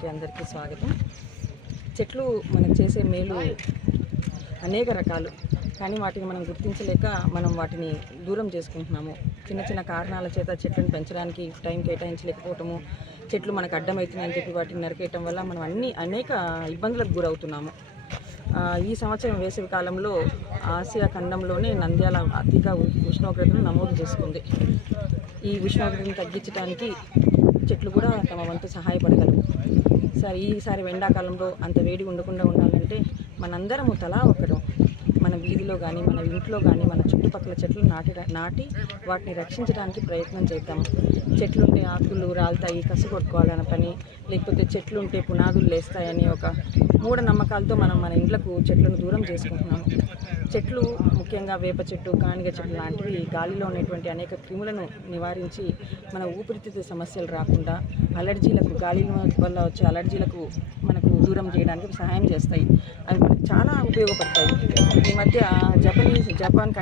ప్రేక్షకులకి అందరికీ స్వాగతం. చెట్లు మనకు చేసే మేలు అనేక రకాలు, కానీ వాటిని మనం గుర్తించలేక మనం వాటిని దూరం చేసుకుంటున్నాము. చిన్న చిన్న కారణాల చేత చెట్లను పెంచడానికి టైం కేటాయించలేకపోవటము, చెట్లు మనకు అడ్డమవుతున్నాయని చెప్పి వాటిని నరికేయటం వల్ల మనం అనేక ఇబ్బందులకు గురవుతున్నాము. ఈ సంవత్సరం వేసవి కాలంలో ఆసియా ఖండంలోనే నంద్యాల అతిగా ఉష్ణోగ్రతను నమోదు చేసుకుంది. ఈ ఉష్ణోగ్రతను తగ్గించడానికి చెట్లు కూడా తమ వంతు సహాయపడగలవు. ఈసారి ఎండాకాలంలో అంత వేడి ఉండకుండా ఉండాలంటే మనందరము తలా ఒకరు మన వీధిలో కానీ, మన ఇంట్లో కానీ, మన చుట్టుపక్కల చెట్లు నాటి వాటిని రక్షించడానికి ప్రయత్నం చేద్దాము. చెట్లుంటే ఆకులు రాలుతాయి, కసు కొట్టుకోవాలన్న పని, లేకపోతే చెట్లుంటే పునాదులు లేస్తాయని ఒక మూఢనమ్మకాలతో మనం మన ఇండ్లకు చెట్లను దూరం చేసుకుంటున్నాము. చెట్లు ముఖ్యంగా వేప చెట్టు, కానిగ చెట్లు లాంటివి గాలిలో ఉన్నటువంటి అనేక క్రిములను నివారించి మన ఊపిరితిత్తు సమస్యలు రాకుండా, అలర్జీలకు, గాలి వల్ల వచ్చే అలర్జీలకు మనకు దూరం చేయడానికి సహాయం చేస్తాయి. అవి మనకు చాలా ఉపయోగపడతాయి. ఈ మధ్య జపాన్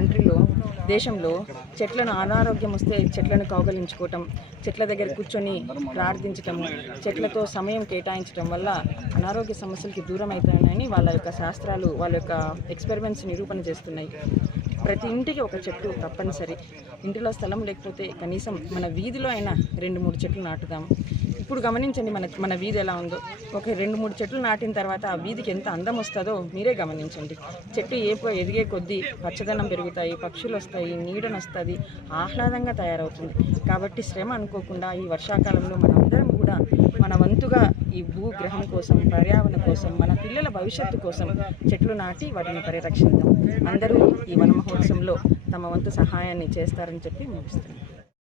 దేశంలో చెట్లను అనారోగ్యం వస్తే చెట్లను కౌగలించుకోవటం, చెట్ల దగ్గర కూర్చొని ప్రార్థించటము, చెట్లతో సమయం కేటాయించడం వల్ల అనారోగ్య సమస్యలకి దూరం అవుతాయని వాళ్ళ యొక్క శాస్త్రాలు, వాళ్ళ యొక్క ఎక్స్పెరిమెంట్స్ నిరూపణ చేస్తున్నాయి. ప్రతి ఇంటికి ఒక చెట్టు తప్పనిసరి. ఇంటిలో స్థలం లేకపోతే కనీసం మన వీధిలో అయినా 2-3 చెట్లు నాటుదాం. ఇప్పుడు గమనించండి మన వీధి ఎలా ఉందో. ఒక 2-3 చెట్లు నాటిన తర్వాత ఆ వీధికి ఎంత అందం వస్తుందో మీరే గమనించండి. చెట్టు ఎదిగే కొద్దీ పచ్చదనం పెరుగుతాయి, పక్షులు వస్తాయి, నీడనొస్తుంది, ఆహ్లాదంగా తయారవుతుంది. కాబట్టి శ్రమ అనుకోకుండా ఈ వర్షాకాలంలో మనందరం కూడా మన వంతుగా ఈ భూగ్రహం కోసం, పర్యావరణ కోసం, మన పిల్లల భవిష్యత్తు కోసం చెట్లు నాటి వాటిని పరిరక్షిద్దాం. అందరూ ఈ వన మహోత్సవంలో తమ వంతు సహాయాన్ని చేస్తారని చెప్పి ముగిస్తున్నాను.